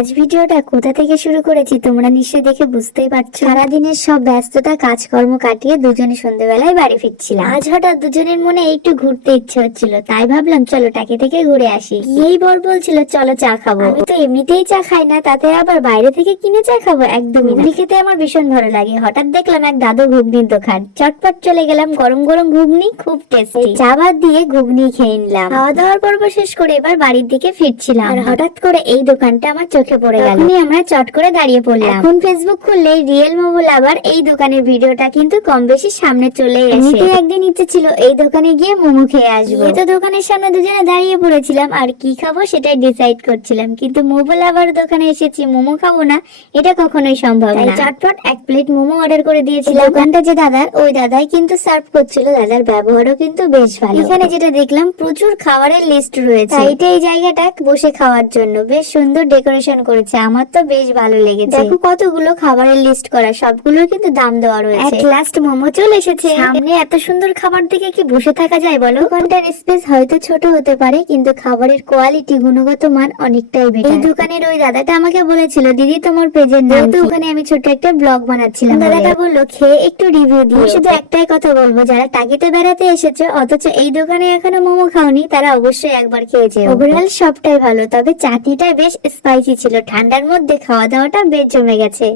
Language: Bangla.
আজ ভিডিওটা কোথা থেকে শুরু করেছি তোমরা নিশ্চয়ই দেখে বুঝতেই পারছো। সারাদিনের সব ব্যস্ততা কাজকর্ম কাটিয়ে দুজনে সন্ধ্যেবেলায় বাড়ি ফিরছিলাম। আজ হঠাৎ দুজনের মনে একটু ঘুরতে ইচ্ছে হচ্ছিল, তাই ভাবলাম চলো টাকি থেকে ঘুরে আসি। এই বর বলছিল চলো চা খাবো। আমি তো এমনিতেই চা খাই না, তাতে আবার বাইরে থেকে কিনে চা খাবো একদমই না। খেতে আমার ভীষণ ভালো লাগে। হঠাৎ দেখলাম এক দাদু ঘুগনির দোকান, চটপট চলে গেলাম। গরম গরম ঘুগনি খুব টেস্টি। চা ভাত দিয়ে ঘুগনি খেয়ে নিলাম। খাওয়া দাওয়ার পর্ব শেষ করে এবার বাড়ির দিকে ফিরছিলাম, আর হঠাৎ করে এই দোকানটা আমার চোখে পড়ে গেল। আমরা চট করে দাঁড়িয়ে পড়লাম। এখন ফেসবুক খুললেই রিয়েল মোবাইল আবার এই দোকানের ভিডিওটা কিন্তু কম বেশি সামনে চলে এসেছে। একদিন ইচ্ছে ছিল এই দোকানে গিয়ে মোমো খেয়ে আসবো। তো দোকানের সামনে দুজনে দাঁড়িয়ে পড়েছিলাম আর কি খাবো সেটাই ডিসাইড করছিলাম, কিন্তু মোবাইল আবার দোকানে এসেছি, মোমো খাবো না এটা কখনোই সম্ভব না। চটপট এক প্লেট মোমো অর্ডার করে দিয়েছিলাম। দোকানটা যে দাদার, ওই দাদাই কিন্তু সার্ভ করছিল। দাদার ব্যবহারও কিন্তু বেশ ভালো। এখানে যেটা দেখলাম প্রচুর খাবারের লিস্ট রয়েছে। এটা এই জায়গাটা বসে খাওয়ার জন্য বেশ সুন্দর ডেকোরেশন করেছে, আমার তো বেশ ভালো লেগেছে। দেখো কতগুলো খাবারের লিস্ট করা, সবগুলোর কিন্তু দাম দেওয়া রয়েছে। এট লাস্ট মোমো চলে এসেছে। সামনে এত সুন্দর খাবার দেখে কি বসে থাকা যায় বলো? দোকানটার স্পেস হয়তো ছোট হতে পারে, কিন্তু খাবারের কোয়ালিটি গুণগত মান অনেকটাই বেটার। এই দোকানের ওই দাদাটা আমাকে বলেছিল দিদি তোমার পেজের নাম কি? ওখানে আমি ছোট একটা ব্লগ বানাচ্ছিলাম। দাদাটা বললো খেয়ে একটু রিভিউ দিও। শুধু একটাই কথা বলবো, যারা টাকিতে বেড়াতে এসেছে অথচ এই দোকানে এখনো মোমো খাওনি, তারা অবশ্যই একবার খেয়েছে। ওভারঅল সবটাই ভালো, তবে চাটনিটা বেশ স্পাইসি ছিল। ঠান্ডার মধ্যে খাওয়া দাওয়াটা বেশ জমে গেছে।